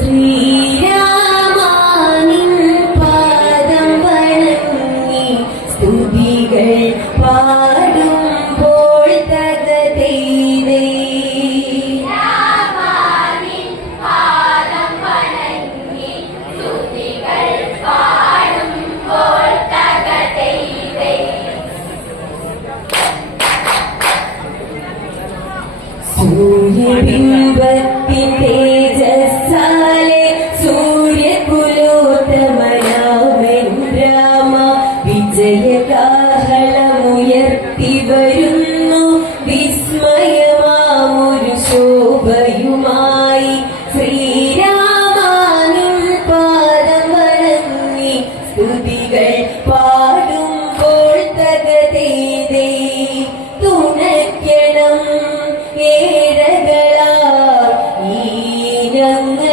Sri ഇരങ്ങൾ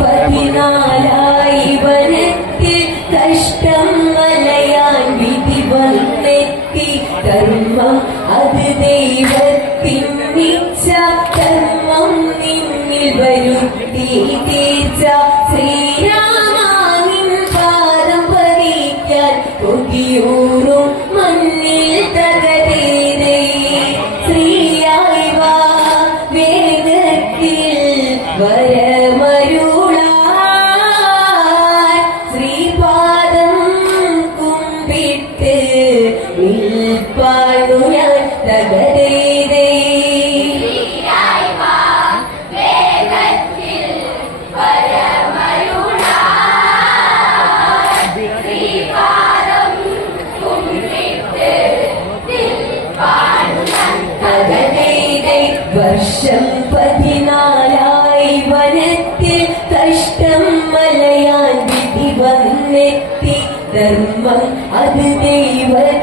പതിനാലായി ധർമ്മത്തിൽ കഷ്ടം മലയാൻ വിധി വന്നെത്തി ധർമ്മം അത് ദൈവം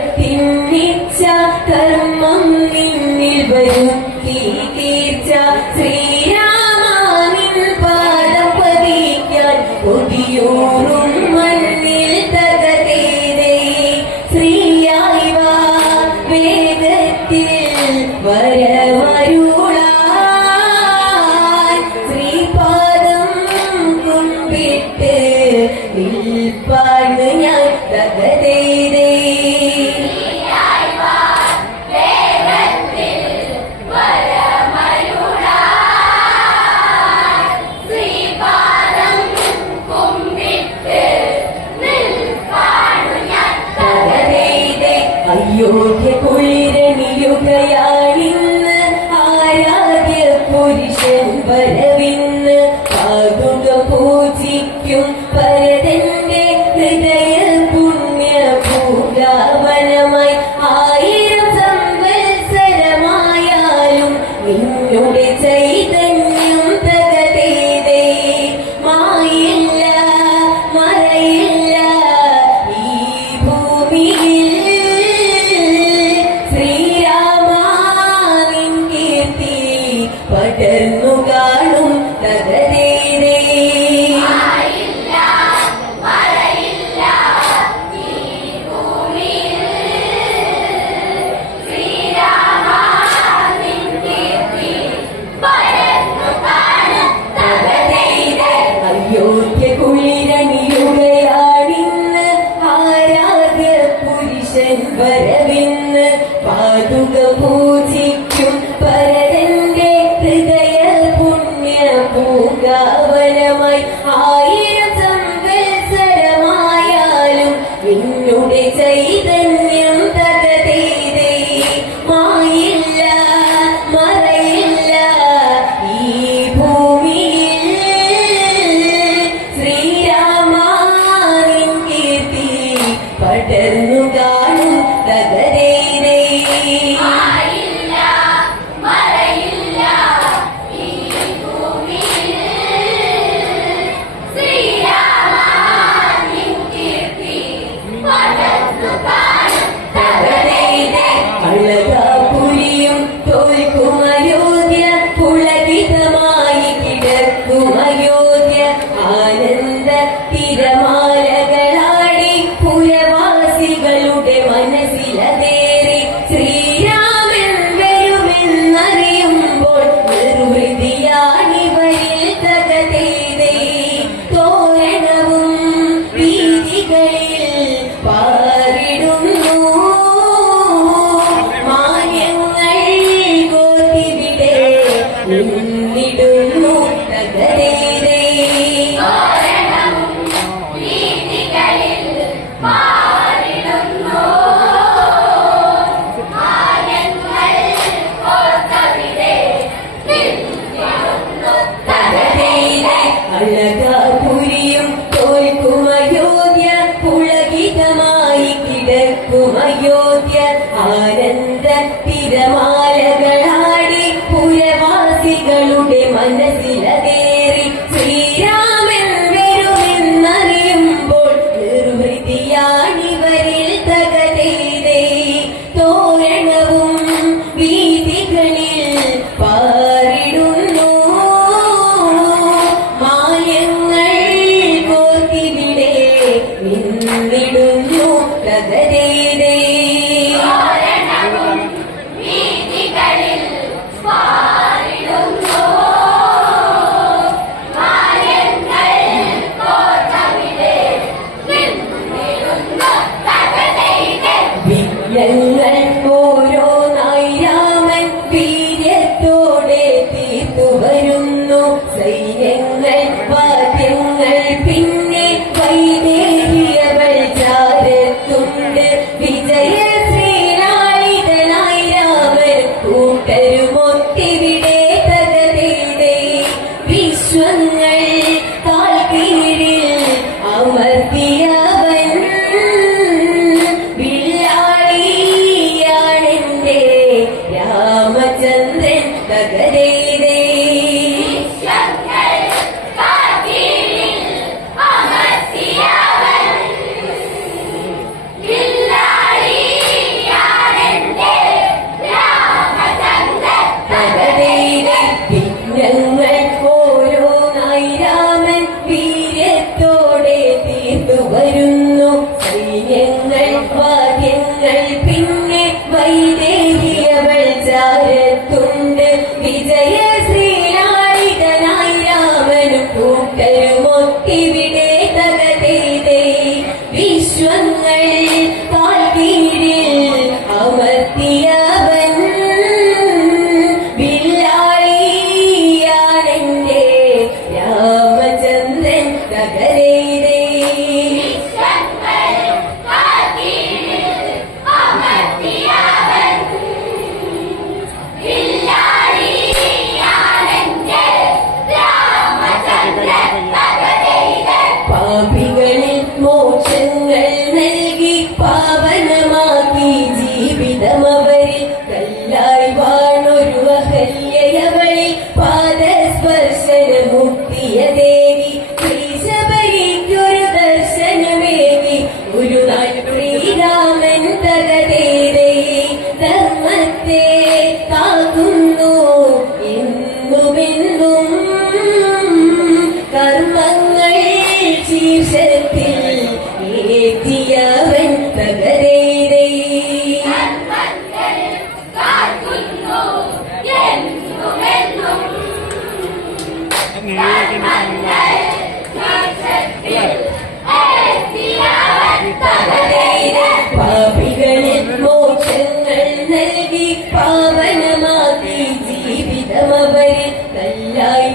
വിൽപ്പാണ് ഞാൻ തകരേ. பூங்காவனமாய் ஆயிரம் yeah. zaidi ജീവിതമവരിൽ കല്ലായി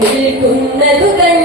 നിൽക്കുന്നതു കണ്ടോ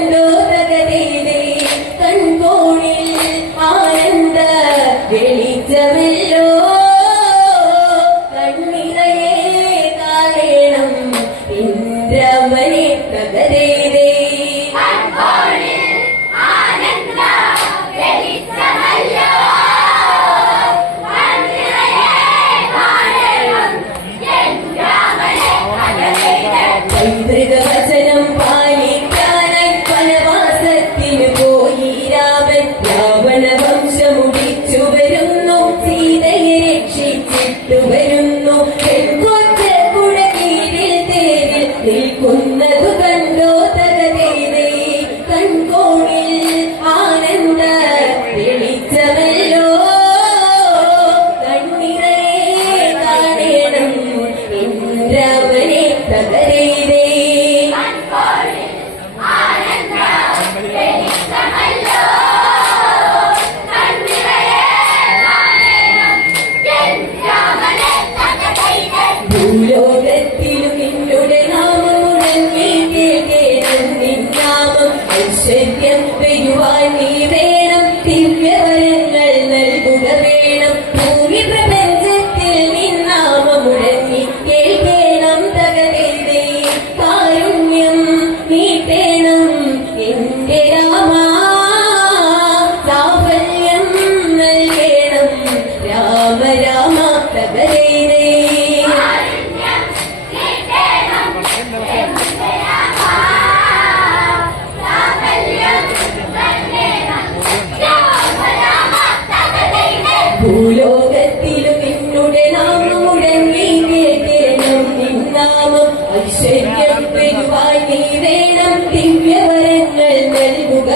വരുവാൻ നീ വേണം ദിവ്യവരങ്ങൾ നൽകുക